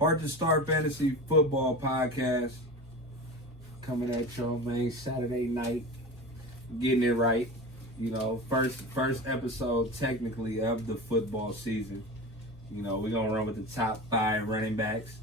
Heart2Start Fantasy Football Podcast. Coming at y'all, man, Saturday night. Getting it right. You know, first episode technically of the football season. You know, we're gonna run with the top 5 running backs.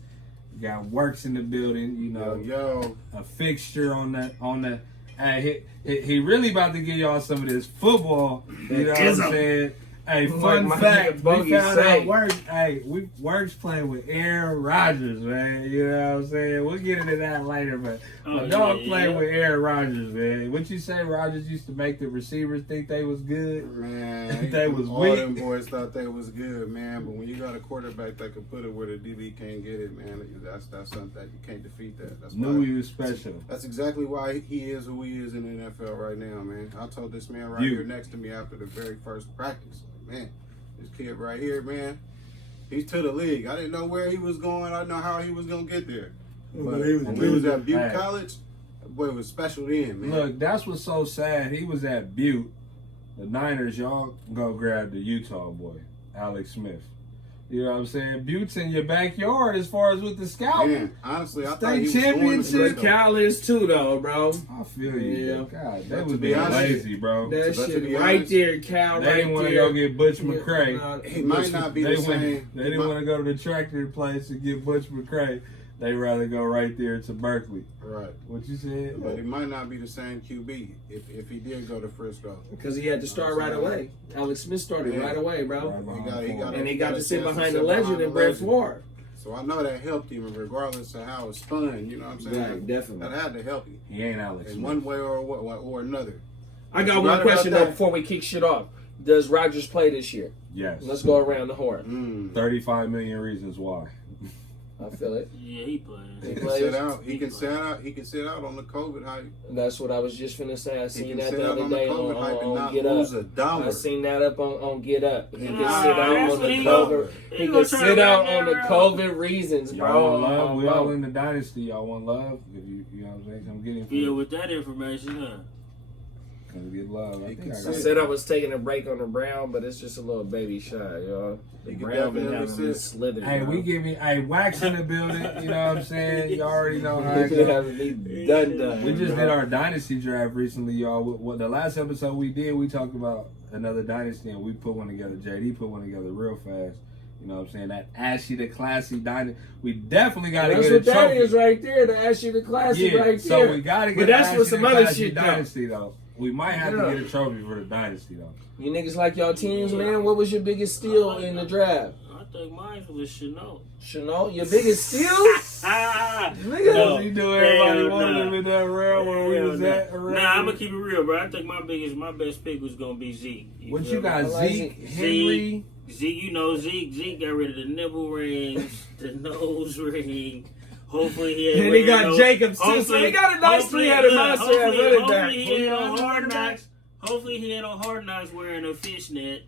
We got Workz in the building, you know. A fixture on the hey, he really about to give y'all some of this football. You know what I'm saying? Hey, fun fact, we found out Workz playing with Aaron Rodgers, man. You know what I'm saying? We'll get into that later, but dog playing with Aaron Rodgers, man. What you say, Rodgers used to make the receivers think they was good? Man, they was all weak. Them boys thought they was good, man. But when you got a quarterback that can put it where the DB can't get it, man, that's something that you can't defeat that. That's Knew he was special. That's exactly why he is who he is in the NFL right now, man. I told this man here next to me after the very first practice. Man, this kid right here, man, he's to the league. I didn't know where he was going. I didn't know how he was going to get there. But when he was at Butte College, that boy was special then, man. Look, that's what's so sad. He was at Butte. The Niners, y'all go grab the Utah boy, Alex Smith. You know what I'm saying? Butte's in your backyard as far as with the scouting. Man, honestly, I thought he was championship. Cal is too, though, bro. I feel you. Yeah. God, they was being lazy, bro. That shit right there, Cal. They didn't want to go get Butch McCray. He might not be the same. They didn't want to go to the tractor place and get Butch McCray. They rather go right there to Berkeley. Right. What you said? But he might not be the same QB if he did go to Frisco. Because he had to start right away. Alex Smith started right away, bro. He got to sit behind the legend and Brett Favre. So I know that helped him regardless of how it spun. You know what I'm saying? Right, definitely. That had to help him. He ain't Alex in one way or another. I got one question, though, before we kick shit off. Does Rodgers play this year? Yes. Let's go around the horn. 35 million reasons why. I feel it. Yeah, he plays. He can sit out. He can sit out on the COVID hype. That's what I was just finna say. I seen that sit the out other on the day COVID hype and on not Get lose Up. a dollar. I seen that up on Get Up. He can Nah, sit out on the COVID. He can sit out on the COVID reasons, bro. Y'all want love? We all in the dynasty. Y'all want love? If you know what I'm saying? Come get him. Yeah, with that information, huh? Come get love. I said I was taking a break on the Brown, but it's just a little baby shot, y'all. The Brown been having me slithered. Hey, Wax in the building. You know what I'm saying? You already know how it goes. Having me done. We just did our dynasty draft recently, y'all. What the last episode we did, we talked about another dynasty, and we put one together. JD put one together real fast. You know what I'm saying? That Ashy the Classy dynasty. We definitely got to get a trophy. That's what that is right there. The Ashy the Classy right there. So we got to get but that's Ashy for some the other Classy shit, dynasty though. We might have to get a trophy for the dynasty though. You niggas like y'all teams, man? What was your biggest steal in the draft? I think mine was Chanel. Chanel? Your biggest steal? Nigga, no, you know everybody wanted him in that round when we was at. Nah, I'm gonna keep it real, bro. I think my best pick was gonna be Zeke. What you got? Zeke, Henry. Zeke, you know Zeke got rid of the nipple rings, the nose ring. Hopefully he got Jacobs too, so he got a nice 3-headed monster at running back. Hopefully he had on Hard Knocks. Hopefully he had on Hard Knocks wearing a fishnet.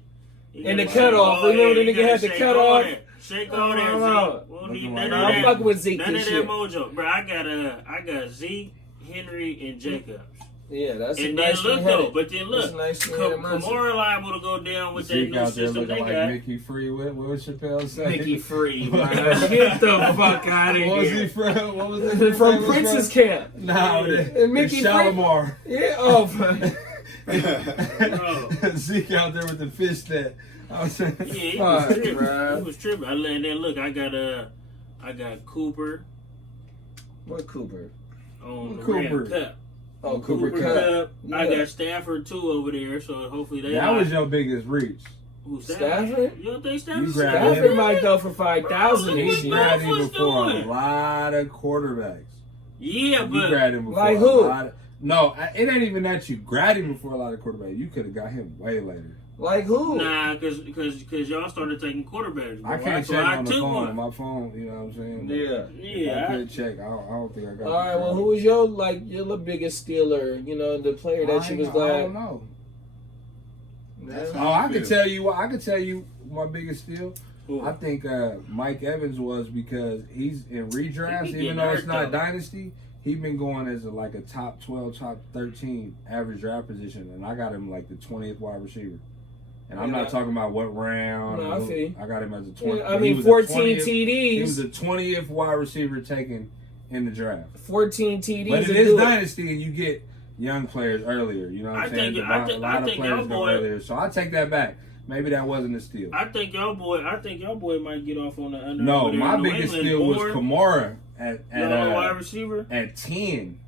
And the cutoff. Remember the nigga had the cutoff? Shake all that, Zeke. Won't need none of that. I'm fucking with Zeke None of this that year. mojo. Bro, I got Zeke, Henry, and Jacobs. Yeah, that's and a nice then look though, but then look, Kamara liable to go down with Zeke that new system they like got. Mickey Free. What Chappelle say? Mickey Free, man. Get the fuck out of here. What was he from? What was it? From Prince's Camp. Nah, and Mickey Shalimar. Yeah, oh. Zeke out there with the fish net. I was saying, he was tripping. And then look, I got Cooper. What Cooper? On the Cooper. Ram Cup. Oh, Cooper Cup. Yeah. I got Stafford too over there, so hopefully they. That was your biggest reach. Who's Stafford? You don't think Stafford? Stafford might go for 5,000. He's grabbed him before a lot of quarterbacks. Yeah, but you grabbed him before like who? No, it ain't even that you grabbed him before a lot of quarterbacks. You could have got him way later. Like who? Nah, because y'all started taking quarterbacks. Bro. I can't check on the phone. On my phone, you know what I'm saying? Yeah. I can't check. I don't think I got. All right. Well, who was your biggest stealer? You know, the player that you was glad. I don't know. I can tell you. I can tell you my biggest steal. Ooh. I think Mike Evans was because he's in redrafts, even though it's not dynasty. He's been going as a top 12, top 13 average draft position, and I got him like the 20th wide receiver. And I'm not talking about what round. No, I feel you. I got him as a 20. Yeah, I mean, 14 TDs. He was the 20th wide receiver taken in the draft. 14 TDs. But it is dynasty, and you get young players earlier. You know what I'm saying? I think a lot of players go earlier. So I take that back. Maybe that wasn't a steal. I think y'all boy might get off on the under. No, my biggest steal was Kamara at wide receiver at 10.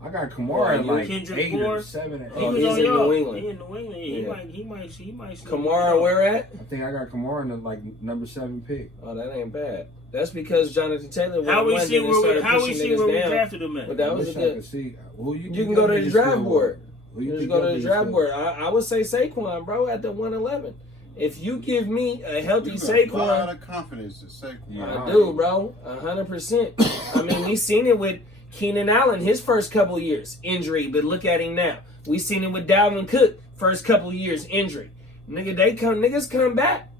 I got Kamara at like Kendrick 8 Moore? or 7. Or 8. He's in New England. He in New England. He might. Kamara, where at? I think I got Kamara in the like number 7 pick. Oh, that ain't bad. That's because Jonathan Taylor. How we see where we drafted him at? But that was a good. You can go to the draft board. You just go to the draft board. I would say Saquon, bro, at the 111. If you give me a healthy Saquon, a lot of confidence in Saquon. Yeah, I do, bro, 100%. I mean, we seen it with Keenan Allen his first couple of years injury, but look at him now. We seen it with Dalvin Cook first couple of years injury. Niggas come back,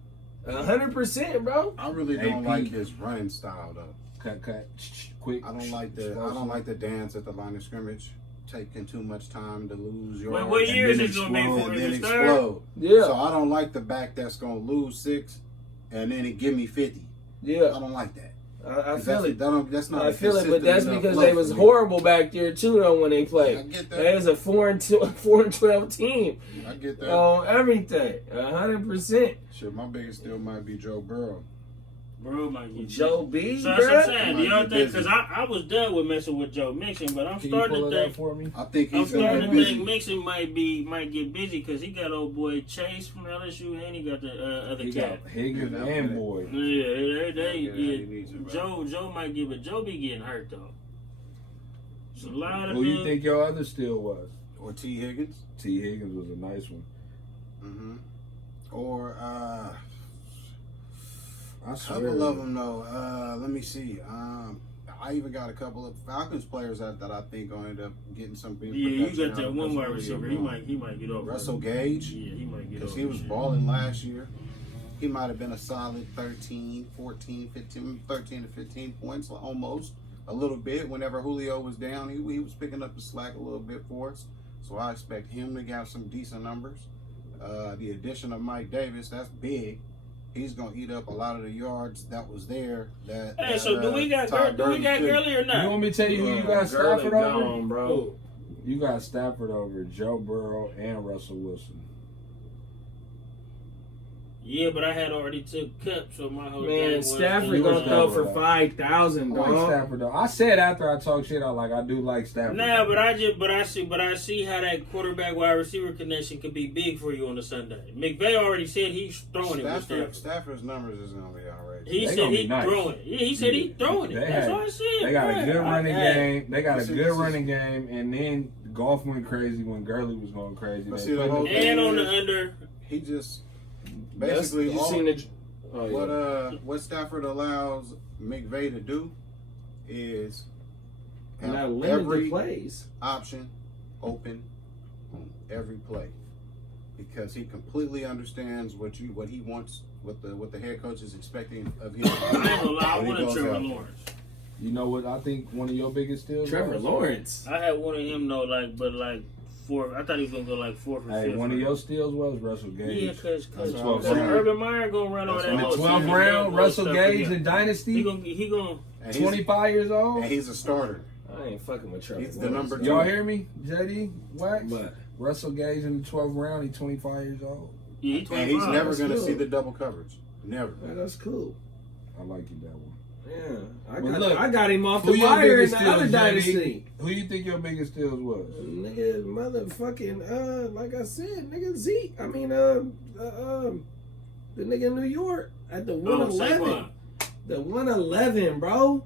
100%, bro. I really don't like his running style though. Cut, quick. I don't like the dance at the line of scrimmage. Taking too much time to lose your. What year is it going to be for and then his explode? Yeah. So I don't like the back that's going to lose 6 and then it give me 50. Yeah. I don't like that. I feel it. That's not. I feel it, but that's because they was horrible back there too, though, when they played. I get that. They was a 4-12 team. I get that. On everything, 100%. Shit, my biggest steal might be Joe Burrow. Bro, might get Joe B. So that's what I'm saying. Do y'all think? Because I was done with messing with Joe Mixon, but I'm starting to think. For me? I think I'm he's going to starting be to busy. think Mixon might get busy because he got old boy Chase from LSU and he got the other He cat. got Higgins and Boyd. Joe might get, but Joe be getting hurt though. It's a lot of. Who you think your other steal was? Or T. Higgins. T. Higgins was a nice one. Mm-hmm. Or I a couple of them though. Let me see. I even got a couple of Falcons players that I think gonna end up getting some big. Yeah, you production got that out of one wide Julio receiver. He might get over. Russell Gage. Yeah, he might get over. Because he was balling last year. He might have been a solid 13 to 15 points almost. A little bit. Whenever Julio was down, he was picking up the slack a little bit for us. So I expect him to have some decent numbers. The addition of Mike Davis, that's big. He's gonna eat up a lot of the yards that was there. So do we got Gurley or not? You want me to tell you who you got Stafford over? Gone, bro. You got Stafford over Joe Burrow and Russell Wilson. Yeah, but I had already took Cup, so my whole Man, thing Stafford was gonna throw for Stafford. 5,000, I like dog. Stafford though. I said after I talk shit, I do like Stafford. Nah, but I see how that quarterback wide receiver connection could be big for you on a Sunday. McVay already said he's throwing it with Stafford. Stafford's numbers is gonna be outrageous. He said he's throwing it. Yeah, he said he's throwing it. That's what I said. They got a good running game. They got a Listen, good running game, and then golf went crazy when Gurley was going crazy. But They see, the put whole him- thing And on the is, under. he just basically You all, seen the? what Stafford allows McVay to do is And I have limit every the plays. option open on every play because he completely understands what he wants, what the head coach is expecting of him. I ain't gonna lie, I when he wanted goes Trevor out. Lawrence. You know what? I think one of your biggest steals. Trevor was? Lawrence. I had one of him though, but fourth. I thought he was gonna go like fourth or Hey, fifth. one of your steals was Russell Yeah, Gage. because That's 12th round. Urban Meyer gonna run all That's that. In the what whole 12th season. round, Russell Stuff Gage again. in Dynasty, He gonna. And he's- 25 years old. and he's a starter. I ain't fucking with Trevor He's the Lawrence. number Y'all hear me, JD? Wax? But Russell Gage in the 12th round, he's 25 years old. Yeah, he And 25. he's never That's going to cool. see the double coverage. Never. yeah, that's cool. I like you that one. Yeah, Well, look, I got him off Who the your wire in biggest the steals, other JD? dynasty. Who you think your biggest steals was? Nigga, motherfucking, like I said, nigga Zeke. I mean, the nigga in New York at the 111. Saquon. The 111, bro.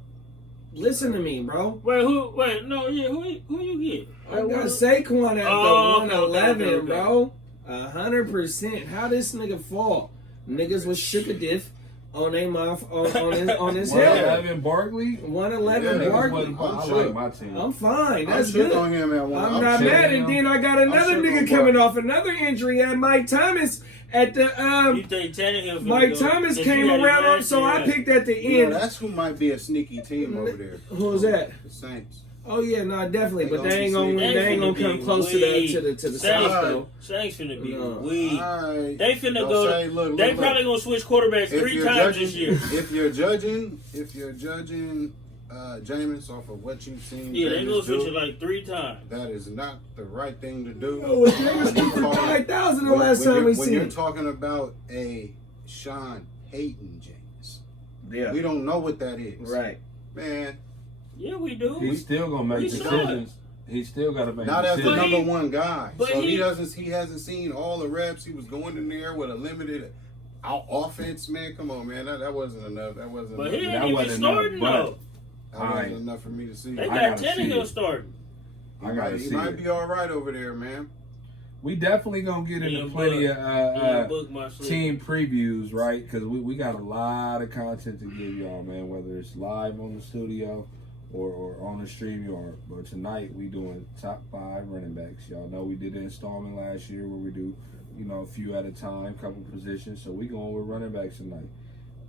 Listen to me, bro. Wait, no, yeah, who you get? I got Saquon at Oh, the okay, 111, okay. bro. 100%. How this nigga fall? Niggas was shook a diff on their mouth on his head. 111 Barkley? 111 Yeah, Barkley. I like my team. I'm fine. That's I'm shook good. on him at one. I'm not shook mad. on And then I got I'm another shook nigga on coming Barkley. off another injury at Mike Thomas at the You think Tannehill? Mike Thomas came around, so I picked at the You know, end. that's who might be a sneaky team over there. Who's that? The Saints. Oh yeah, no, definitely, but they ain't gonna gonna be they ain't gonna come close to the South though. Saints finna be No. weak. Right. They finna Don't go. say, look, They look. probably gonna switch quarterbacks If 3 you're times judging- this year. If you're judging Jameis off of what you've seen, Yeah, they Jameis gonna switch do, it like 3 times. that is not the right thing to do. Oh, Jameis threw for 5,000 the last time we when seen you're him. talking about a Sean Payton Jameis, Yeah, we don't know what that is. right. Man, Yeah, we do. He's still gonna make we saw decisions. He's still got to make not as the decisions. number one guy. but So he- he hasn't seen all the reps. He was going in there with a limited offense. Man, come on, man. That wasn't enough. That wasn't But enough. he That ain't even wasn't starting enough, though. That Alright. wasn't enough for me to see. They I got gotta see Tannehill it. starting. I gotta He see might it. be all right over there, man. We definitely gonna get into Ian plenty Book. of Ian Book my sleep. team previews, right? Because we got a lot of content to give y'all, man. Whether it's live on the studio or on the StreamYard. But tonight we doing top 5 running backs. Y'all know we did an installment last year where we do, a few at a time, couple positions. So we going with running backs tonight.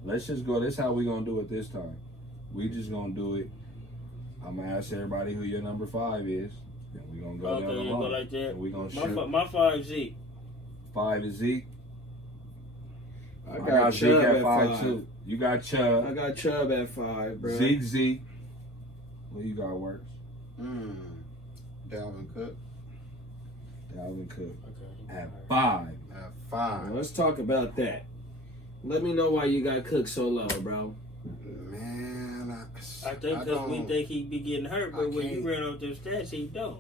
Let's just go. This is how we gonna do it this time. We just gonna do it. I'm gonna ask everybody who your number 5 is. And we gonna go Okay, down the you go line. like that. And we gonna My shoot. my 5 Zeke. 5 is Zeke. I I got got Zeke Chubb at at 5 5. too. You got Chubb. I got Chubb at 5, bro. Zeke. What you got, Workz? Dalvin Cook Dalvin Cook Okay. at 5. at 5. Let's talk about that. Let me know why you got Cook so low, bro. Man, I think because we don't- think he be getting hurt, I but when you can't- ran off those stats, he don't.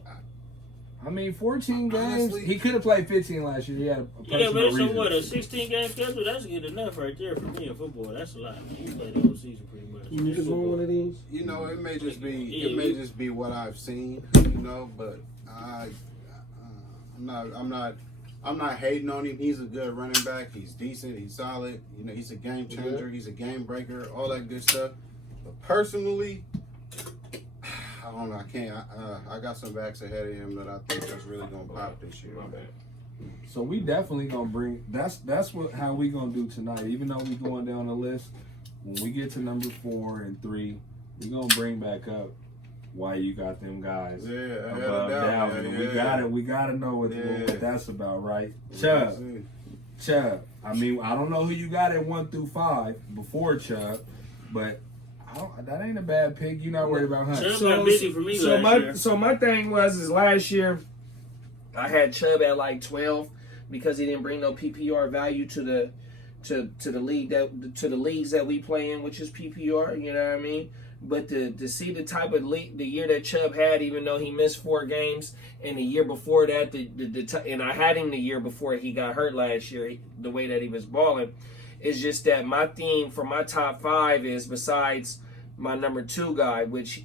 I mean, 14 games. Honestly- He could have played 15 last year. He had a Yeah, personal but so reason. what? A 16-game schedule? That's good enough right there for me in football. That's a lot. You play the whole season pretty much. You It's just want one football. of these? You know, it may just be Yeah. what I've seen, but I'm not hating on him. He's a good running back. He's decent. He's solid. He's a game changer. He's a game breaker. All that good stuff. But personally, I don't know. I can't. I got some backs ahead of him that I think that's really gonna pop this year. So we definitely gonna bring. That's how we gonna do tonight. Even though we going down the list, when we get to number 4 and 3, we gonna bring back up why you got them guys Yeah, ahead above of doubt, Dalvin. man. We gotta know what Yeah. that's about, right? Yeah. Chubb. I mean, I don't know who you got at 1 through 5 before Chubb, but that ain't a bad pick. You're not worried about Hunt. Chubb got busy for me last year. So my thing was last year I had Chubb at like 12 because he didn't bring no PPR value to the league to the leagues that we play in, which is PPR. You know what I mean? But to see the type of league, the year that Chubb had, even though he missed 4 games, and the year before that, and I had him the year before he got hurt last year, the way that he was balling, is just that my theme for my top 5 is, besides my number 2 guy, which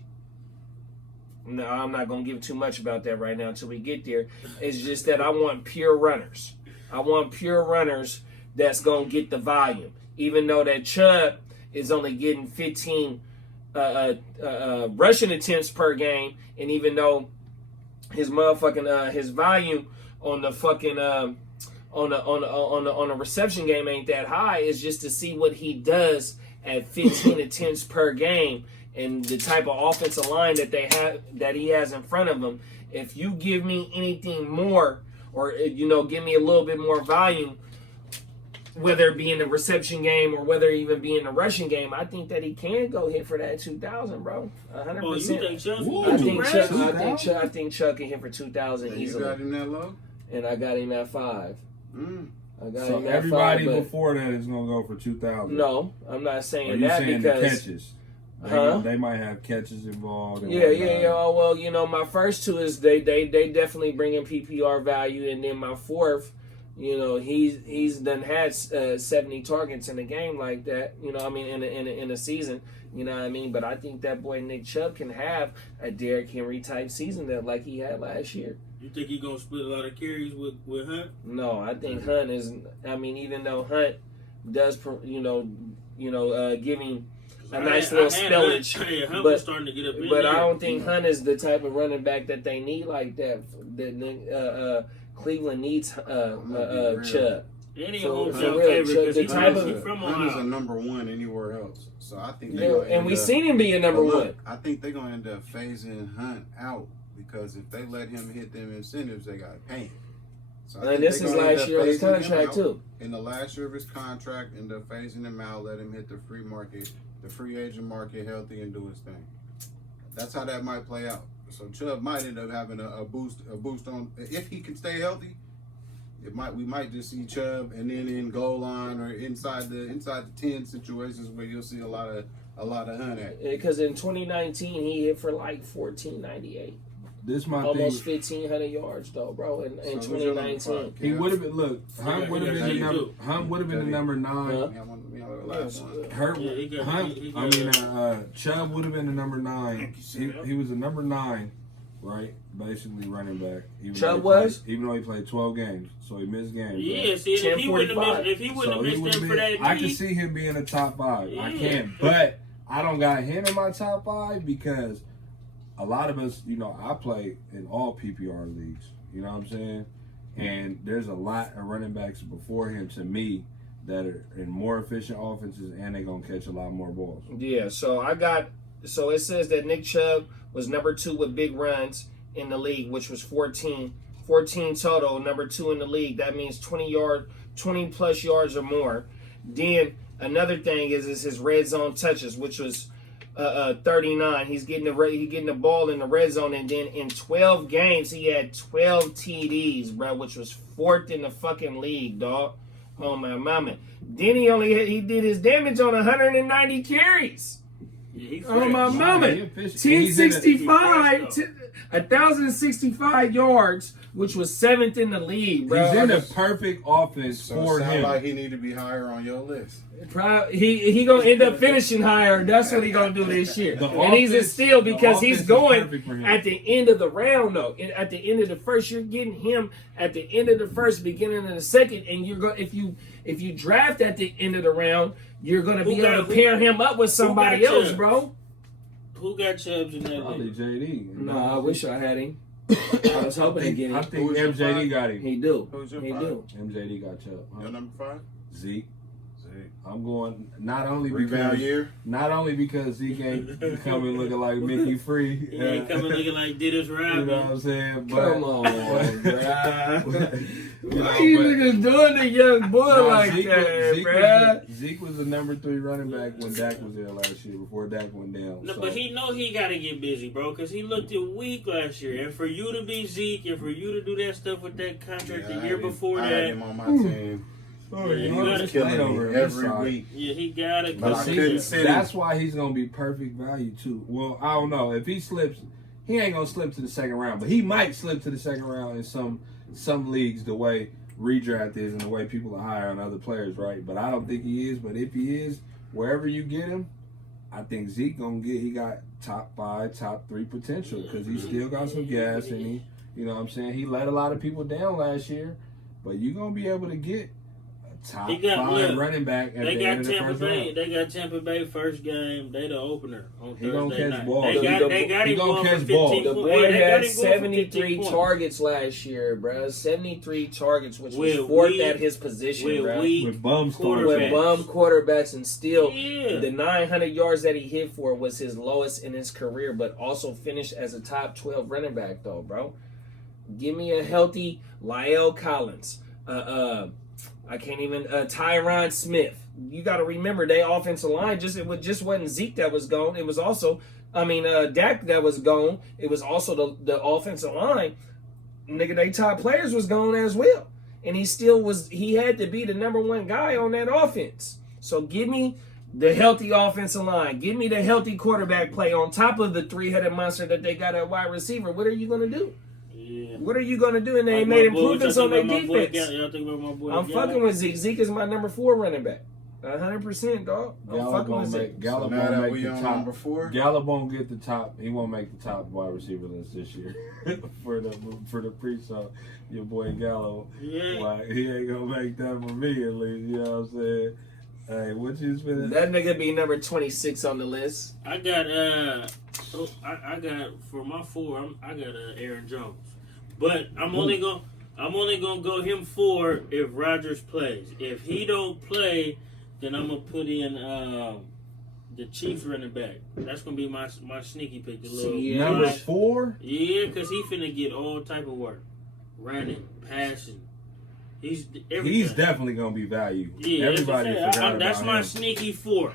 no, I'm not going to give too much about that right now until we get there. It's just that I want pure runners. I want pure runners that's going to get the volume. Even though that Chubb is only getting 15 rushing attempts per game, and even though his motherfucking his volume on the fucking on the reception game ain't that high, is just to see what he does at 15 attempts per game and the type of offensive line that he has in front of him. If you give me anything more, or give me a little bit more volume, whether it be in the reception game or whether it even be in the rushing game, I think that he can go hit for that 2,000, bro. 100%. Oh, you think Chubb's Ooh. I think Chuck can hit for 2,000 You easily. got him that low? And I got him at 5. I got So him at everybody 5, but before that is gonna go for 2,000. no, I'm not Are saying you that saying the because catches? Huh? They might have catches involved. And yeah. whatnot. Oh, well, my first 2 is they definitely bring in PPR value, and then my 4th, he's done had 70 targets in a game like that. In a season. You know what I mean? But I think that boy Nick Chubb can have a Derrick Henry type season that like he had last year. You think he's gonna split a lot of carries with Hunt? No, I think Hunt is. I mean, even though Hunt does, giving a nice little spillage, Hunt but was starting to get up in but there. I don't think Hunt is the type of running back that they need like that. That Cleveland needs Chubb. And he So, holds for out real, favorite because the he's type from of- Hunt is a Ohio. number 1 anywhere else. So I think and we seen him be a number one. I think they're gonna end up phasing Hunt out because if they let him hit them incentives, they got to pay him. So And this is last year of his contract too. In the last year of his contract, end up phasing him out, let him hit the free market, the free agent market, healthy, and do his thing. That's how that might play out. So Chubb might end up having a boost on if he can stay healthy. We might just see Chubb and then in goal line or inside the 10 situations where you'll see a lot of Hunt at. Because in 2019 he hit for like 1498. This my almost thing. 1,500 yards though, bro. In 2019, he would have been. Look, Hunt would have been the number. Hunt would have been the number 9. Chubb would have been the number 9. He was the number 9, right? Basically running back. Chubb was, even though he played 12 games, so he missed games. Yeah, right? see, if he wouldn't have missed them for that, I can see him being a top 5. Yeah. I can, but I don't got him in my top 5 because a lot of us, I play in all PPR leagues. You know what I'm saying? And there's a lot of running backs before him to me that are in more efficient offenses and they're going to catch a lot more balls. Yeah, so it says that Nick Chubb was number 2 with big runs in the league, which was 14 total, number 2 in the league. That means 20 plus yards or more. Then another thing is his red zone touches, which was 39. He's getting the ball in the red zone, and then in 12 games he had 12 TDs, bro, which was 4th in the fucking league, dog. Oh my mama. Then he did his damage on 190 carries. Yeah, oh my mama. 1,065 yards, which was 7th in the league, bro. He's in the perfect offense for him. Like he need to be higher on your list. He gonna end up finishing higher. That's what he gonna do this year. And he's still because he's going at the end of the round though. At the end of the first, you're getting him at the end of the first, beginning of the second, and you're going if you draft at the end of the round, you're gonna be able to pair him up with somebody else, bro. Who got Chubbs in that? Probably JD. No, I wish I had him. I was hoping to get him. I think MJD got him. He do. Who's your He 5? do. MJD got Chubb. Your number 5? Zeke. I'm going not only because Zeke ain't coming looking like Mickey Free. He ain't coming looking like Dennis Rodman. You know what I'm saying? But, come on, bro. Why you niggas doing the young boy like that, bro? Zeke was the number 3 running back when Dak was there last year, before Dak went down. No, but he know he got to get busy, bro, because he looked weak last year. And for you to be Zeke, and for you to do that stuff with that contract the year before I that. had him on my team. Oh, yeah, he was killing over every week. Yeah, he got it. But I couldn't sit that's why he's going to be perfect value, too. Well, I don't know. If he slips, he ain't going to slip to the second round. But he might slip to the second round in some leagues the way redraft is and the way people are higher on other players, right? But I don't think he is. But if he is, wherever you get him, I think Zeke he got top 5, top 3 potential because he still got some gas and he, you know what I'm saying? He let a lot of people down last year, but you're going to be able to get top 5 running back at the end of the first round. They got Tampa Bay first game. They the opener on Thursday gonna catch night. balls. They got him going for 15 points. The boy had 73 targets last year, bro. 73 targets, which was 4th at his position, bro. With bum quarterbacks, and still the 900 yards that he hit for was his lowest in his career, but also finished as a top 12 running back, though, bro. Give me a healthy La'el Collins. Tyron Smith. You got to remember, their offensive line just wasn't Zeke that was gone. It was also, Dak that was gone. It was also the offensive line. Nigga, they top players was gone as well, and he had to be the number 1 guy on that offense. So give me the healthy offensive line. Give me the healthy quarterback play on top of the 3-headed monster that they got at wide receiver. What are you gonna do? Yeah. What are you going to do? And they made improvements on their defense. I'm fucking with Zeke. Zeke is my number 4 running back. 100%, dog. I'm fucking with Zeke. Gallup won't make the top. Number 4? Gallup won't get the top. He won't make the top wide receiver list this year for the pre-show. Your boy Gallup. Yeah. Like, he ain't going to make that for me at least. You know what I'm saying? Hey, what you spending? That nigga be number 26 on the list. I got for my 4. I got Aaron Jones, but I'm only gonna go him 4 if Rodgers plays. If he don't play, then I'm gonna put in The Chiefs running back. That's gonna be my sneaky pick. The little Number 4. Yeah, because he finna get all type of work, running, passing. He's definitely gonna be value. Yeah, everybody forgot that's about my him. sneaky 4.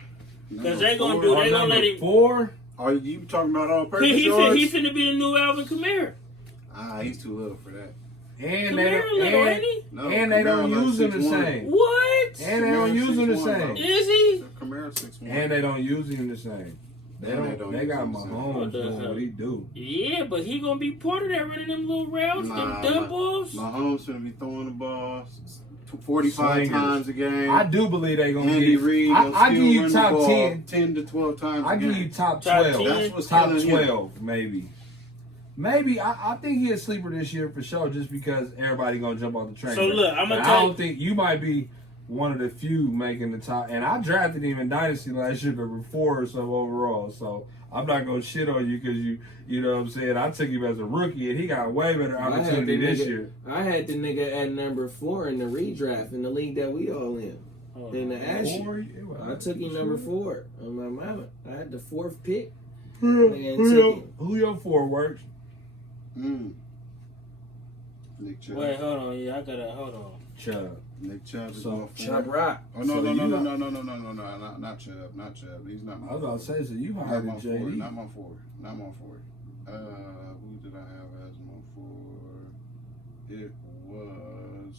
Because Number they gonna 4. do. They gonna let him. 4. Are you talking about all purpose He yards? finna be the new Alvin Kamara. He's too little for that. And Kamara little, ain't he? No, and they don't Kamara use him the 6'1". same. What? And they don't use him the 6'1", same. bro. Is he? Kamara 6'1". And they don't use him the same. They And don't. they They don't got use him the same. Mahomes What the doing hell? what he do. Yeah, but he gonna be part of that running them little routes, them dump balls. Mahomes gonna be throwing the ball 45 Slingers. times a game. I do believe they gonna Andy give. Reid I gonna give still you run the top ball 10. 10 to 12 times I a give game. you top Top 12. 10. That's what's Top killing him. 12, maybe. Maybe I think he a sleeper this year for sure, just because everybody gonna jump on the train. So look, I'm gonna But tell I you. don't think you might be one of the few making the top. And I drafted him in Dynasty last year, number 4 or so overall. So I'm not gonna shit on you because you know what I'm saying. I took him as a rookie, and he got way better opportunity this year. I had the nigga at number 4 in the redraft in the league that we all in. In the Ash. 4? Yeah, well, I took him number 4 on my mama. I had the 4th pick. Who your 4 works? Nick Chubb. Wait, hold on. Yeah, I gotta hold on. Chubb. Nick Chubb is So, on 4. Chubb Rock. Oh So no, you got- not Chubb, not Chubb. He's not my. I was about to say, so you not hired my 4, JD. not my 4, not my 4. Who did I have as my 4? It was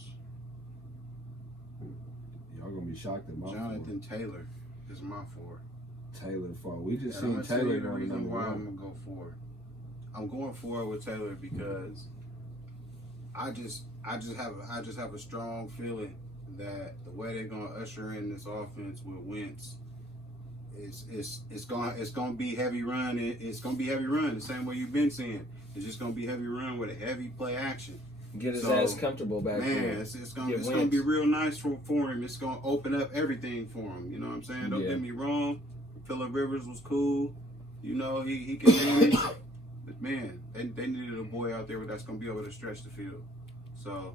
Y'all gonna be shocked at my Jonathan Taylor. Is my 4. 4. Taylor 4. We just And I'm seen gonna tell Taylor you the going reason number why 1. I'm gonna go 4. I'm going 4 with Taylor because I just have a strong feeling that the way they're gonna usher in this offense with Wentz it's gonna be heavy run. It's gonna be heavy run the same way you've been seeing. It's just gonna be heavy run with a heavy play action. Get his So, ass comfortable back Man, there. it's gonna be real nice for him. It's gonna open up everything for him. You know what I'm saying? Don't Yeah. get me wrong. Phillip Rivers was cool. You know he can manage. But man, they needed a boy out there that's gonna be able to stretch the field. So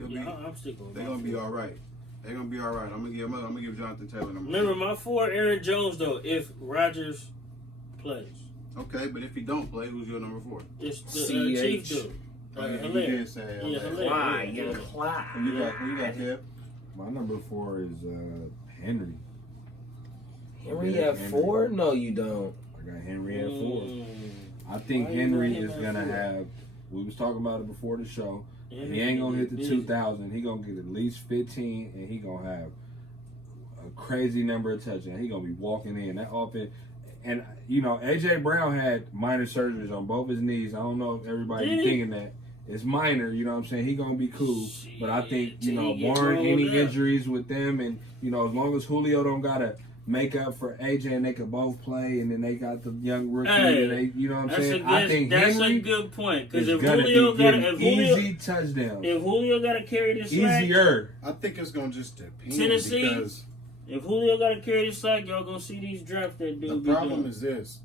I'm sticking with they're my gonna be 4. all right. They're gonna be all right. I'm gonna give Jonathan Taylor number Remember 4. my 4, Aaron Jones though. If Rodgers plays, Okay, but if he don't play, who's your number 4? it's the CH. Chief dude. You Hilaire. did say Yeah, okay. Hilaire. Who you got, Kev? My number 4 is Henry. Henry Yeah, at Henry. 4? No, you don't. I got Henry at 4. Mm. I think Why you Henry got him is at gonna 4? have. We was talking about it before the show. Henry He ain't gonna hit the busy. 2,000. He gonna get at least 15, and he gonna have a crazy number of touchdowns. He gonna be walking in that offense. And you know, AJ Brown had minor surgeries on both his knees. I don't know if everybody's Did he? thinking that it's minor. You know what I'm saying? He gonna be cool. But I think Shit, you know, he get barring any rolled up. injuries with them, and you know, as long as Julio don't gotta make up for AJ and they can both play, and then they got the young rookie, Hey, and they, you know what I'm That's saying? a I good, think that's Henry a good point. Because is if gonna Julio be got getting easy touchdowns. if Julio got to carry the slack, Easier. I think it's gonna just depend. Tennessee, because if Julio got to carry the slack, y'all gonna see these drafts that dude. the problem is this: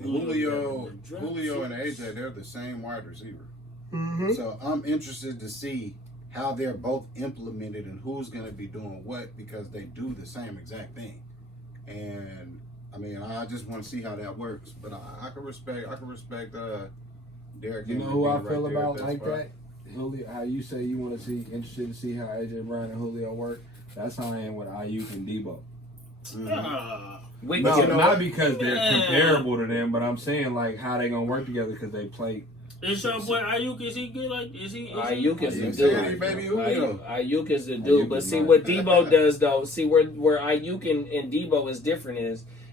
Julio Julio and AJ, they're the same wide receiver. Mm-hmm. So I'm interested to see how they're both implemented and who's going to be doing what, because they do the same exact thing. And I mean, I just want to see how that works. But I can respect Derrick You know Henry who I being feel right there about at like spot. that? Julio, how you say you want to see, interested to see how AJ Brown and Julio work. That's how I am with Ayuk and Debo. Mhm. Wait, No, you know not what? because they're Yeah. comparable to them, but I'm saying like how they gonna work together because they play. Is your boy Ayuk? Is he good? Like, is he? Ayuk is the Ayuk. dude. Hey, baby, Julio. Ayuk is the Ayuk dude. But is see mine. what Debo does though. See where Ayuk and Debo is different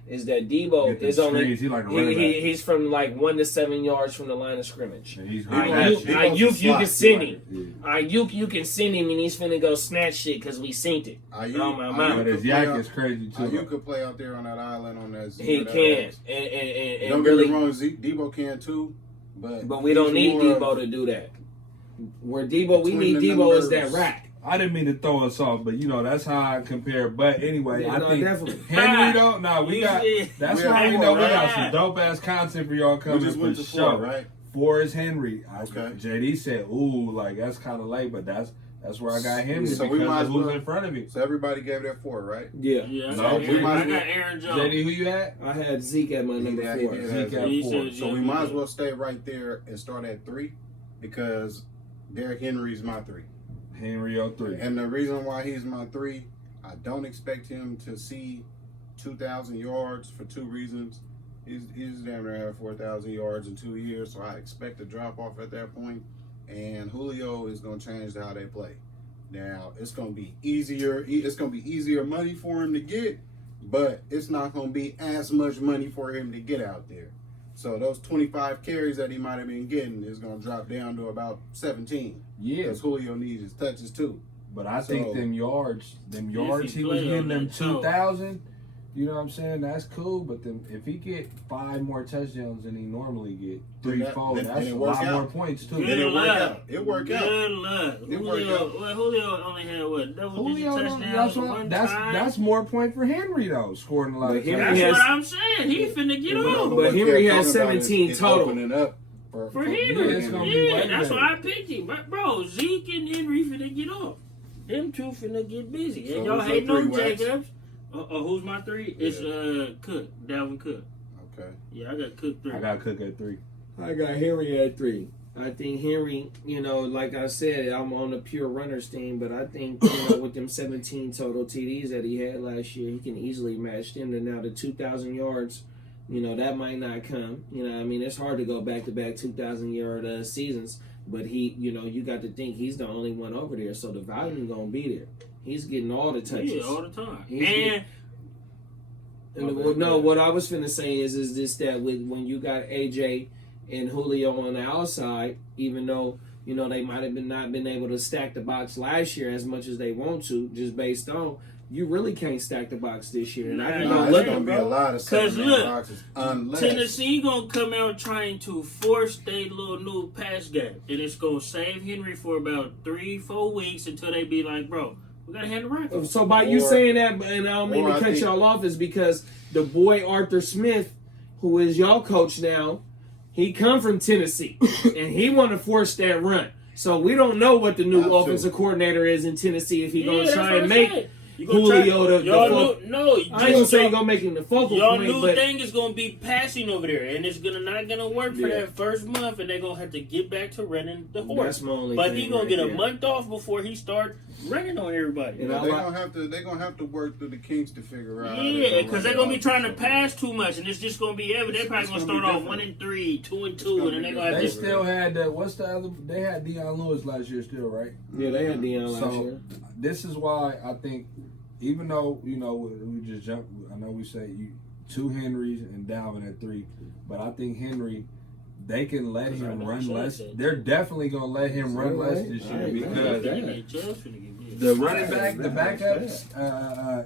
is that Debo Get the is only screens. He like a running back. he's from like 1 to 7 yards from the line of scrimmage. And he's Debo- good. Ayuk, Debo's a Ayuk, you slot. can send him. Yeah. Ayuk, you can send him, and he's finna go snatch shit because we synced it. Ayuk, Oh, my mouth. But his yak is crazy too. Ayuk could play out there on that island on that. He that can, ass. and Don't get really, me wrong, Debo can too, but we don't he's need more Debo of- to do that. Where Debo, we Between need the Debo is that numbers. rack. I didn't mean to throw us off, but you know that's how I compare. But anyway, Yeah, I no, think definitely. Henry though. Nah, we got. That's We why have we know we four, got right? some dope ass content for y'all We coming just for went to sure. 4, right? 4 is Henry. Okay. JD said, "Ooh, like that's kind of late, but That's where I got Henry So we because might of as who's well- in front of me. So everybody gave that 4, right? Yeah. Yeah, No, I we got, might as well- Aaron Jones. JD, who you at? I had Zeke at my number Yeah, 4. he did. Zeke at He 4. said- So we might as well stay right there and start at 3 because Derrick Henry's my 3. Henry 03. And the reason why he's my 3, I don't expect him to see 2,000 yards for 2 reasons. He's damn near had 4,000 yards in 2 years, so I expect a drop off at that point. And Julio is going to change how they play. Now it's going to be easier. It's going to be easier money for him to get, but it's not going to be as much money for him to get out there. So those 25 carries that he might have been getting is going to drop down to about 17. Yeah, Because Julio needs his touches too. but I think So- them yards he he was play getting on them that toe. 2,000. You know what I'm saying? That's cool. But then if he get 5 more touchdowns than he normally get, 3, Then 4, then that's it a work lot out. more points too. Then it Good work luck. out. It work out. Good luck. It work out. Julio only had what? Double digit Julio, touchdowns one time. that's more point for Henry though, scoring a lot But of Henry touchdowns. That's has- what I'm saying. He finna get on. But Henry has 17 is total. opening up For for Henry. Yeah, it's gonna be Yeah, way that's better. why I picked him. But bro, Zeke and Henry finna get off. Them two finna get busy. So And y'all who's your hating on 3, Wax? Jacobs. Who's my 3? It's Cook, Dalvin Cook. Okay. Yeah, I got Cook 3. I got Cook at 3. I got Henry at 3. I think Henry, like I said, I'm on the pure runners team, but I think, with them 17 total TDs that he had last year, he can easily match them to now the 2,000 yards. That might not come. It's hard to go back-to-back 2,000-yard seasons, but he, you got to think he's the only one over there, so the volume going to be there. He's getting all the touches. Yeah, all the time. He's what I was finna say is this that when you got AJ and Julio on the outside, even though they might have not been able to stack the box last year as much as they want to, just based on you really can't stack the box this year. And I Nah, can No, go it's look going to be a lot of 'Cause 7-man look, boxes unless Tennessee gonna come out trying to force their little new pass game, and it's gonna save Henry for about 3-4 weeks until they be like, bro, we gotta hand the rock. So by you Or- saying that, and I don't mean or to I cut think- y'all off, is because the boy Arthur Smith, who is y'all coach now, he come from Tennessee, and he want to force that run. So we don't know what the new Absolutely. offensive coordinator is in Tennessee if he gonna that's try what and I'm make saying. You Julio the y'all focal. no, I ain't gonna just say he y'all- gonna make him the focal Your point, new but thing is gonna be passing over there, and it's not gonna work for Yeah. that first month, and they're gonna have to get back to running the horse. that's my only But thing he gonna right get a there. month off before he start running on everybody. And they're I like- gonna have to work through the kinks to figure out. how Yeah, because they're gonna be run trying to their pass too much, and it's just gonna be evident. They're probably It's gonna gonna start be off different. 1-3, 2-2, gonna and then be they're gonna have They to. still had what's the other? They had Deion Lewis last year, still, right? Yeah, they had Deion last So year. this is why I think, even though we just jumped, I know we say 2 Henrys and Dalvin at 3, but I think Henry, they can let That's him right, run I less. said. They're definitely gonna let him run less this year Right, because right. the running back, the backups,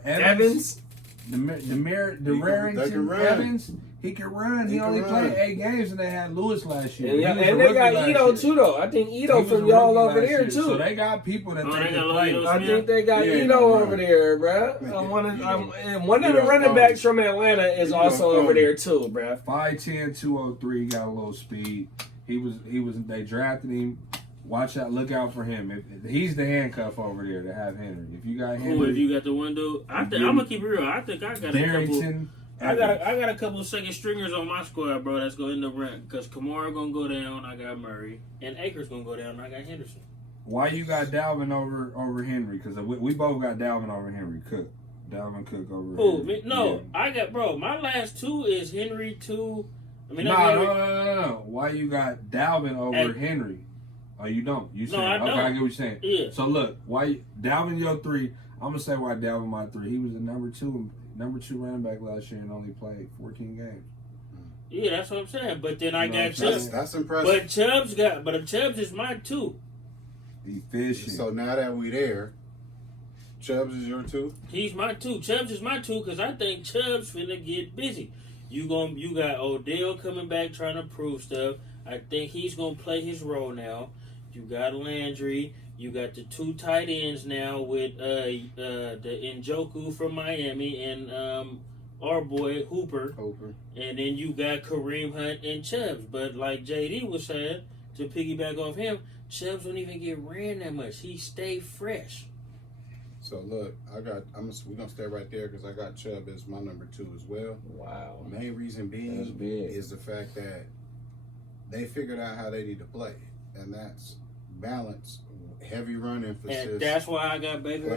Evans, They can Rarrington run. Evans, he can run. He He can only run. played 8 games, and they had Lewis last year. And, He was a and they rookie got last Ito year. too, though. I think He Ito was a from y'all rookie over last there year. So too. they got people that Oh, they they got can play. Ito I Smith. think they got Yeah, Ito right. over there, bruh. And one of the running backs from Atlanta is also over there too, bruh. 5'10", 203, got a little speed. He was. They drafted him. Watch out, look out for him. If he's the handcuff over there to have Henry. If you got Who, if Henry, you got the one dude, I'm gonna keep it real. I think I got a couple. Darrington, I got a couple second stringers on my squad, bro. That's gonna end up running because Kamara gonna go down. I got Murray, and Akers gonna go down. I got Henderson. Why you got Dalvin over Henry? Because we both got Dalvin over Henry. Dalvin Cook over. Who? Henry. Me? No, Yeah. I got bro. My last 2 is Henry 2. I mean, No, not Henry. no. Why you got Dalvin over Hey. Henry? Oh, you don't. You No, saying I okay? don't. I get what you're saying. Yeah. So look, Dalvin your 3? I'm gonna say why Dalvin my 3. He was the number two running back last year and only played 14 games. Yeah, that's what I'm saying. But then I You know got what I'm saying? Chubbs. That's impressive. But Chubbs is my 2. Efficient. So now that we there, Chubbs is your 2. He's my 2. Chubbs is my 2 because I think Chubbs finna get busy. You got Odell coming back trying to prove stuff. I think he's gonna play his role now. You got Landry. You got the 2 tight ends now with the Njoku from Miami and our boy Hooper. And then you got Kareem Hunt and Chubbs. But like JD was saying, to piggyback off him, Chubbs don't even get ran that much. He stay fresh. So look, we're gonna stay right there because I got Chubb as my number 2 as well. Wow. The main reason being is the fact that they figured out how they need to play, and that's balance, heavy run emphasis. And that's why I got Baker.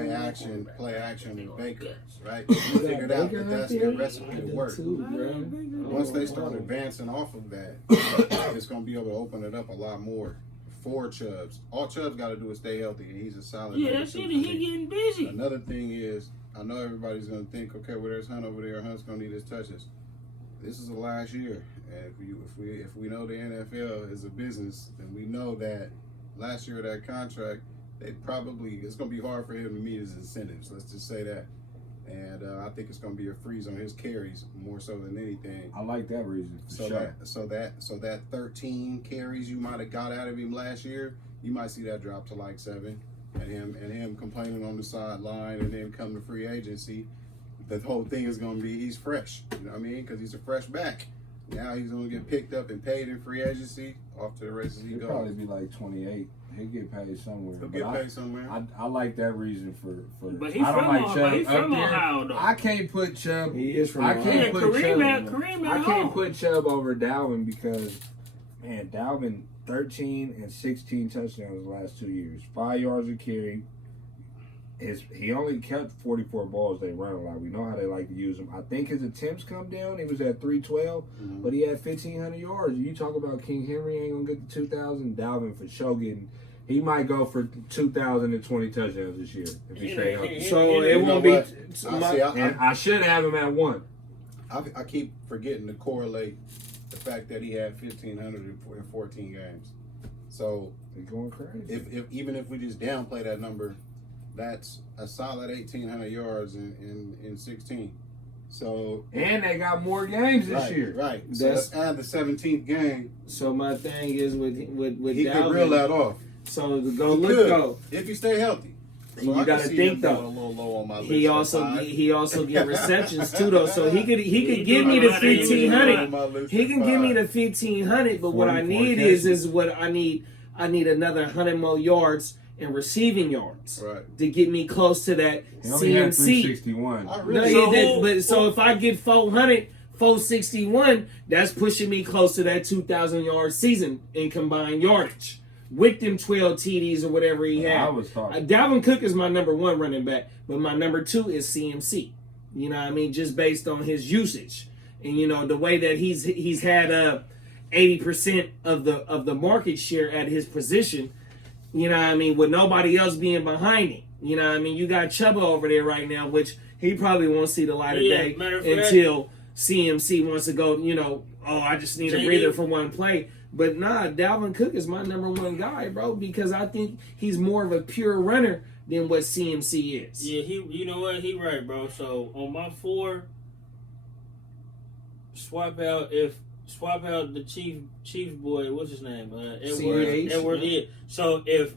Play action with Baker, right? We figured out that that's their recipe to work. Once they start advancing off of that, it's gonna be able to open it up a lot more for Chubbs. All Chubbs got to do is stay healthy, and he's a solid. Yeah, that's it. He getting busy. Another thing is, I know everybody's gonna think, okay, well, there's Hunt over there. Hunt's gonna need his touches. This is the last year, and if we know the NFL is a business, then we know that last year of that contract, it's gonna be hard for him to meet his incentives. Let's just say that. And I think it's going to be a freeze on his carries more so than anything. I like that reason. So that 13 carries you might have got out of him last year, you might see that drop to like 7, and him complaining on the sideline, and then come to free agency. The whole thing is going to be he's fresh. You know what I mean? Because he's a fresh back. Now he's going to get picked up and paid in free agency. Off to the races he goes. He'll probably be like 28. He'll get paid somewhere. He'll get paid somewhere. I like that reason for. But he's from Ohio, though. I can't put Chubb. He is from I Ohio. can't put Kareem Chubb. I can't put Chubb over Dalvin because, man, Dalvin 13 and 16 touchdowns the last 2 years, 5 yards a carry. He only kept 44 balls. They run a lot. We know how they like to use him. I think his attempts come down. He was at 312, but he had 1,500 yards. You talk about King Henry ain't gonna get to 2,000. Dalvin for sure getting. He might go for 2,020 touchdowns this year if he stay healthy. So it won't be. I should have him at 1. I keep forgetting to correlate the fact that he had 1,500 in 14 games. So he's going crazy. Even if we just downplay that number, that's a solid 1,800 yards in 16. So and they got more games this year. Right. So let's add the 17th game. So my thing is with he Dalvin, could reel that off. So go if you stay healthy. And you got to think though. A little low on my list he also get receptions too though. So he could give me the 1,500. He can give me the 1,500. But what I need is what I need. I need another 100 more yards and receiving yards to get me close to that CMC. 361. So if I get 461, that's pushing me close to that 2,000 yard season in combined yardage with them 12 TDs or whatever he had. I was talking. Dalvin Cook is my number 1 running back, but my number 2 is CMC. You know what I mean? Just based on his usage and the way that he's had 80% of the market share at his position. You know what I mean? With nobody else being behind him. You know what I mean? You got Chuba over there right now, which he probably won't see the light of day until CMC wants to go, I just need a breather for one play. But nah, Dalvin Cook is my number 1 guy, bro, because I think he's more of a pure runner than what CMC is. Yeah, you know what? He right, bro. So on my 4, swap out the Chief boy. What's his name? Edwards. Yeah. So if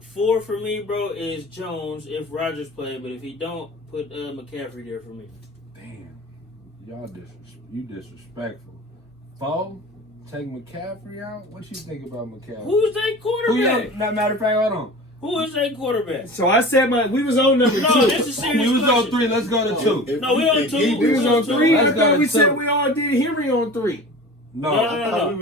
4 for me, bro, is Jones. If Rodgers play, but if he don't, put McCaffrey there for me. Damn, y'all you disrespectful. 4, take McCaffrey out. What you think about McCaffrey? Who's that quarterback? Matter of fact, hold on. Who is that quarterback? So I said we was on number 2. No, this is serious. We was on 3. Let's go to 2. No, we on 2. We was on 3. I thought we to 2. said we all did Henry on 3. No.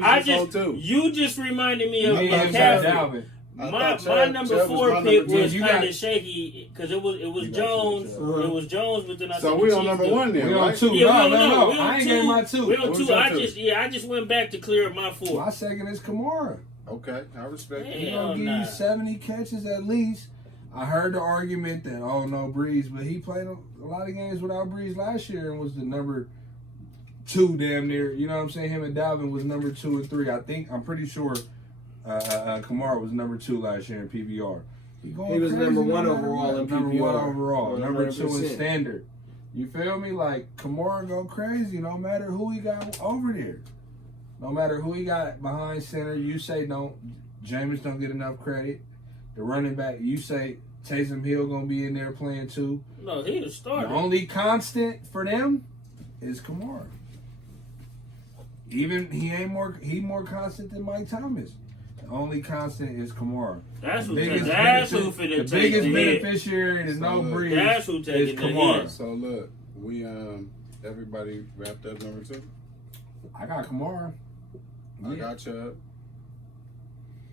You just reminded me of McCaffrey. My number 4 pick was kind of shaky because it was Jones. It was Jones, but then I so we on number 1 then. We on 2. Yeah, no. I ain't getting my 2. We on 2. I just went back to clear up my 4. My second is Kamara. Okay, I respect He's gonna give you 70 catches at least. I heard the argument that no Breeze, but he played a lot of games without Breeze last year and was the number 2 damn near. You know what I'm saying? Him and Dalvin was number 2 and 3. I'm pretty sure Kamara was number 2 last year in PBR. He was number 1 overall in PBR. Number 1 overall. Number 2 in 100%. standard. You feel me? Like Kamara go crazy no matter who he got over there. No matter who he got behind center, you say Jameis don't get enough credit. The running back, you say Taysom Hill gonna be in there playing too. No, he the starter. The only constant for them is Kamara. Even he more constant than Mike Thomas. The only constant is Kamara. That's who The finna take biggest the hit. beneficiary to no breeze That's who is taking the Kamara. hit. So look, we everybody wrapped up number 2. I got Kamara. I got Chubb.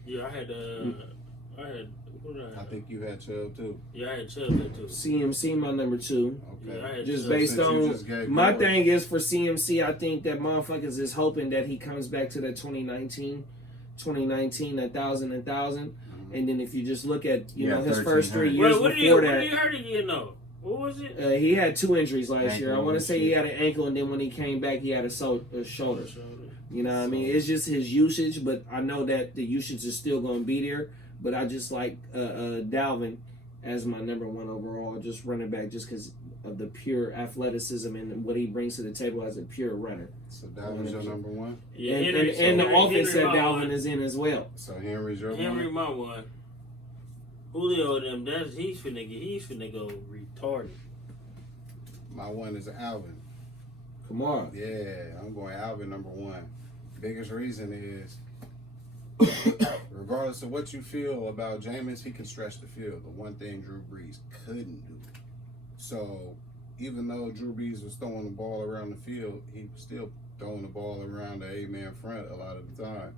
Yeah, I had what did I think you had Chubb too. Yeah, I had Chubb there too. CMC my number 2. Okay. Yeah, I had Just Chubb. based Since you on just gave my yours. thing is for CMC, I think that motherfuckers is hoping that he comes back to that 2019, 1,000, and then if you just look at you Yeah, know his first 3 1,300. years What did before he that, hurt again though? What was it? he had 2 injuries last year. I Ankle want to and say he shit. had an ankle, and then when he came back, he had a shoulder. You know what I mean? It's just his usage, but I know that the usage is still going to be there. But I just like Dalvin as my number 1 overall, just running back, just because of the pure athleticism and what he brings to the table as a pure runner. So that was your number 1. Yeah, And Henry, the Henry offense that my Dalvin one. is in as well. So Henry's your Henry one. my one. Julio them, he's finna go retarded. My one is Alvin. Come on. Yeah, I'm going Alvin number 1. Biggest reason is, regardless of what you feel about Jameis, he can stretch the field. The one thing Drew Brees couldn't do. So even though Drew Brees was throwing the ball around the field, he was still throwing the ball around the 8-man front a lot of the time.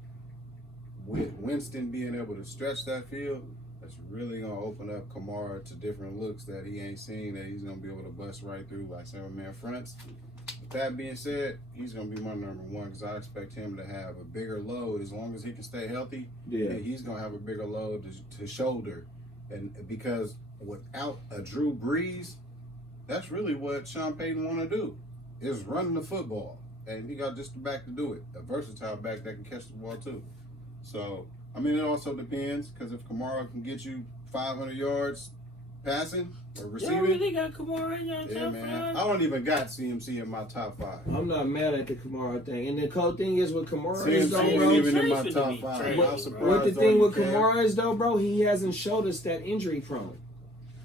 With Winston being able to stretch that field, that's really going to open up Kamara to different looks that he ain't seen, that he's going to be able to bust right through like 7-man fronts. With that being said, he's going to be my number 1 because I expect him to have a bigger load. As long as he can stay healthy, Yeah. he's going to have a bigger load to shoulder. And because without a Drew Brees, that's really what Sean Payton want to do, is run the football. And he got just the back to do it, a versatile back that can catch the ball too. So, I mean, it also depends because if Kamara can get you 500 yards passing or You receiving, really got Kamara in your yeah, top man. 5? I don't even got CMC in my top 5. I'm not mad at the Kamara thing. And the cool thing is with Kamara is, CMC though, ain't bro, even in my Trey's top finna be 5. Trey, I'm bro. surprised. what the thing on with you, Cam. Kamara is, though, bro, he hasn't showed us that injury prone.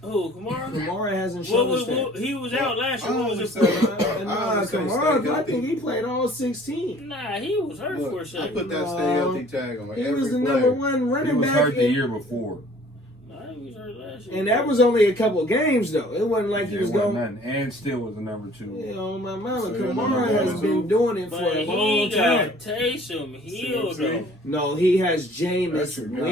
Who, Kamara? Kamara hasn't showed us that. He was out last year. I What was always it say- for? Nah, I always say Kamara, stay I healthy. think he played all 16. Nah, he was hurt for a Look, I second. put that No. stay healthy tag on He every was the player. number 1 He running was back. hurt the in- year before. Nah, he was hurt last year. And that was only a couple games, though. It wasn't like he It was wasn't going. nothing. And still was the number 2. You know, my mama, So you're number Kamara has 1 been too? doing it for But a he long time. got Taysom healed, See? though. No, he has Jameis That's your guy. No,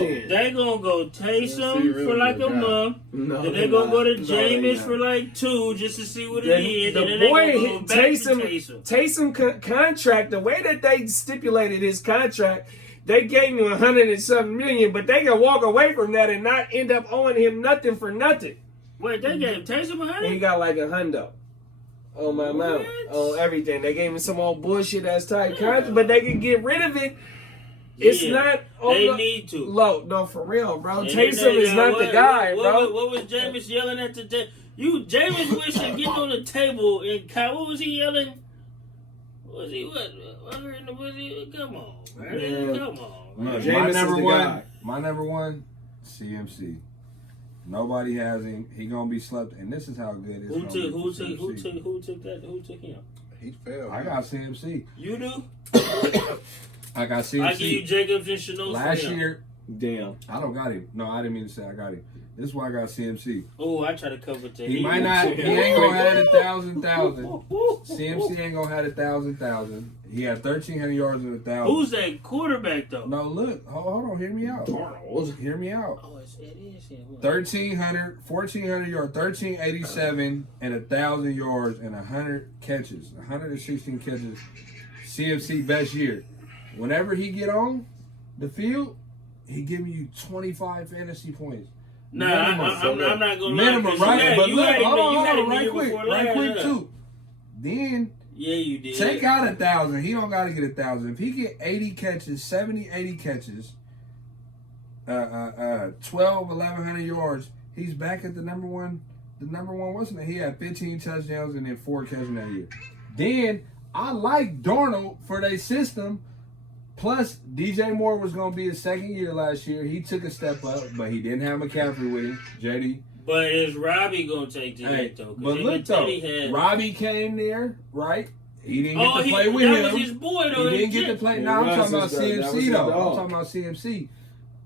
Winston. they gonna go Taysom See, really for like a good guy. month. No, Then they gonna go to not. Jameis No, for like 2 just to see what it The- is. the And then they boy, gonna go back to Taysom- Taysom. contract, the way that they stipulated his contract, they gave him 100 and something million, but they can walk away from that and not end up owing him nothing for nothing. Wait, they gave Taysom And he 100? got like $100 on my mouth, What? on everything. They gave him some old bullshit ass type contract, but they can get rid of it. It's Yeah, not on They the need to. low. No, for real, bro. And Taysom they is got not the what- guy, bro. What was Jameis yelling at the Jameis Winston getting on the table and what was he yelling? Was he what? Come on, man. Yeah. Come on, Look, man. Jameis my is number the 1, guy. my number 1, CMC. Nobody has him. He gonna be slept, and this is how good it's Who gonna took be who for took who CMC. took who took that? Who took him? He failed. I got CMC. You do? I got I give you CMC. Jacobs and Chanel. Last year, Damn. I don't got him. No, I didn't mean to say I got him. This is why I got CMC. Oh, I try to cover to He might not. He ain't gonna have 1,000. CMC ain't gonna have 1,000. He had 1,300 yards and 1,000. Who's that quarterback though? No, look. Hold on. Hear me out. Hear me out. Oh, it is him. 1,300, 1,400 yards, 1,387, and 1,000 yards and 100 catches, 116 catches. CMC best year. Whenever he get on the field, he give you 25 fantasy points. Nah, Minimum. I'm not gonna lie. Minimum, 'cause right? But you look, had him- hold you on, had him the right year quick, before right last, quick huh? too. Then Yeah, you did. take out 1,000. He don't got to get 1,000. If he get 80 catches, 70, 80 catches, 12, 1,100 yards, he's back at the number one. The number one wasn't it? He had 15 touchdowns and then 4 catches that year. Then I like Darnold for their system. Plus, DJ Moore was going to be his second year last year. He took a step up, but he didn't have McCaffrey with him. JD. But is Robbie gonna take the Hey, hit though? 'Cause but him look and though, Teddy had- Robbie came there, right? He didn't get to play with him. That was his boy, though. He didn't get to play. No, I'm talking about CMC, though. I'm talking about CMC.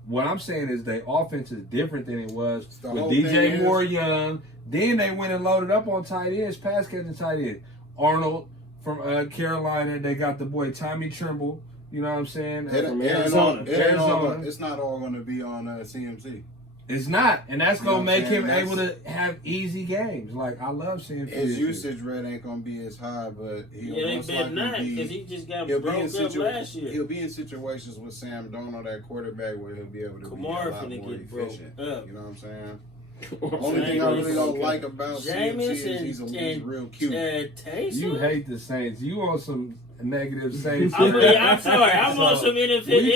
What I'm saying is the offense is different than it was with DJ Moore young. Then they went and loaded up on tight ends, pass catching tight end. Arnold from Carolina. They got the boy Tommy Trimble. You know what I'm saying? From Arizona. It's not all going to be on CMC. It's not, and that's gonna make him able to have easy games. Like I love seeing his usage rate ain't gonna be as high, but he'll most likely not because he just got broke up last year. He'll be in situations with Sam Darnold, that quarterback, where he'll be able to be a lot more efficient. You know what I'm saying? Only thing I really don't like about CMC is he's real cute. You hate the Saints. You want some negative Saints. I'm sorry. I want some NFC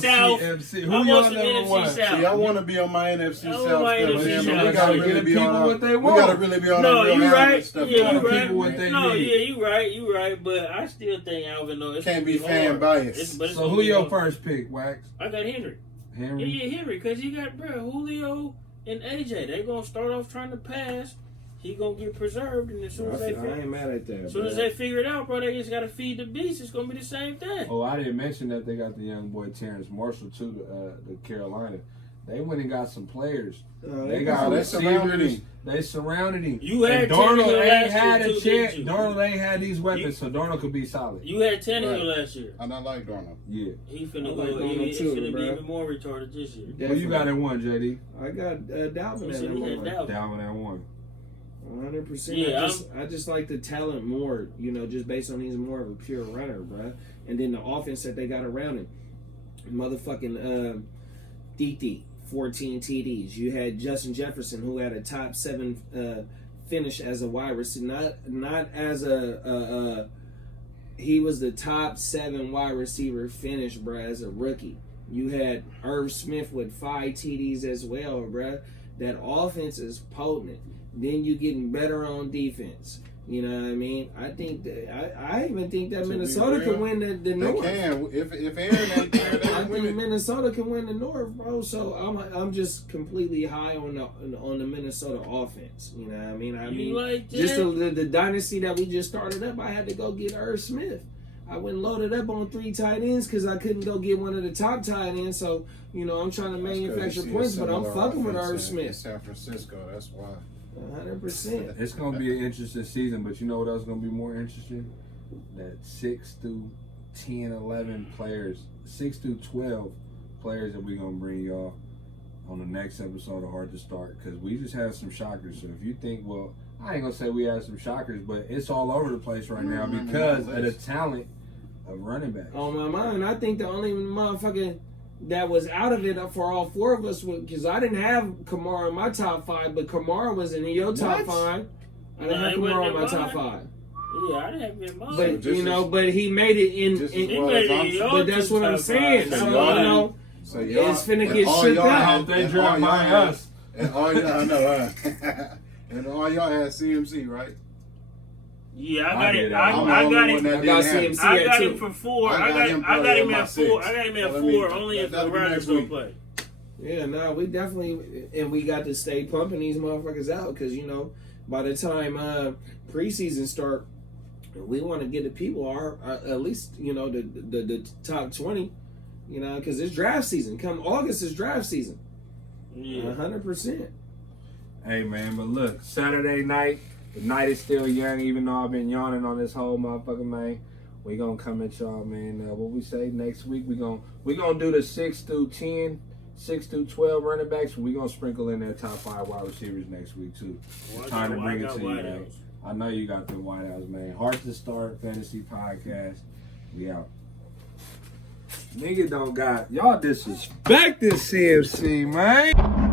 South. Who y'all number one? See, I want to be on my NFC South. We gotta give people what they want. We gotta really be on our real right. Stuff. Yeah, you right. People what they no, need. yeah, you right. But I still think Alvin though. Can't be fan biased. So who your first pick, Wax? I got Henry. Henry? Yeah, Henry, because he got Julio and AJ. They gonna start off trying to pass. He gonna get preserved, and as soon as I ain't mad at that. As soon as they figure it out, bro, they just gotta feed the beast. It's gonna be the same thing. Oh, I didn't mention that they got the young boy Terrence Marshall too, the Carolina. They went and got some players. They got receivers. They surrounded him. You had Darnold ain't had a chance. Darnold ain't had these weapons, so Darnold could be solid. You had Tannehill last year. And I like Darnold. Yeah. He finna go. He's finna be even more retarded this year. Who you got at one, JD? I got Dalvin at one. Dalvin at one. 100%. Yeah, I just like the talent more, just based on he's more of a pure runner, bro. And then the offense that they got around him. Motherfucking Didi, 14 TDs. You had Justin Jefferson, who had a top 7 finish as a wide receiver. Not as he was the top 7 wide receiver finish, bro, as a rookie. You had Irv Smith with 5 TDs as well, bro. That offense is potent. Then you getting better on defense. You know what I mean? I think that I even think that Minnesota can win the North. They can. If Aaron ain't there, they I win think it. Minnesota can win the North, bro. So I'm just completely high on the Minnesota offense. You know what I mean? Like just the dynasty that we just started up. I had to go get Irv Smith. I went loaded up on 3 tight ends because I couldn't go get one of the top tight ends. So I'm trying to manufacture points, but I'm fucking with Irv Smith. San Francisco, that's why. 100%. It's going to be an interesting season, but you know what else is going to be more interesting? That 6 through 10, 11 players, 6 through 12 players that we're going to bring y'all on the next episode of Heart2Start, because we just had some shockers. So if you think, well, I ain't going to say we had some shockers, but it's all over the place right now because of the talent of running backs. On my mind, I think the only motherfucking that was out of it for all 4 of us, because I didn't have Kamara in my top 5, but Kamara was in your top 5. I didn't have Kamara in my top 5. Yeah, I didn't have him in mine. But but he made it in but that's what I'm saying. So it's finna get shook out. They dropped by us. And all y'all, I know, and all y'all had CMC, right? Yeah, I got it. I got CMC. I got him for 4. I got him at 4. I got him at 4 only if the Rodgers don't play. Yeah, no, we definitely, and we got to stay pumping these motherfuckers out because by the time preseason start, we want to get the people our at least the top 20, because it's draft season. Come August is draft season. Yeah, 100%. Hey man, but look, Saturday night. The night is still young, even though I've been yawning on this whole motherfucking man. We gonna come at y'all, man. What we say next week? We gonna do the 6 through 10, 6 through 12 running backs. We gonna sprinkle in their top 5 wide receivers next week too. Time to bring it to you, man. I know you got the Whitehouse, man. Heart2Start Fantasy Podcast. We out. Nigga don't got y'all disrespect this CMC, man.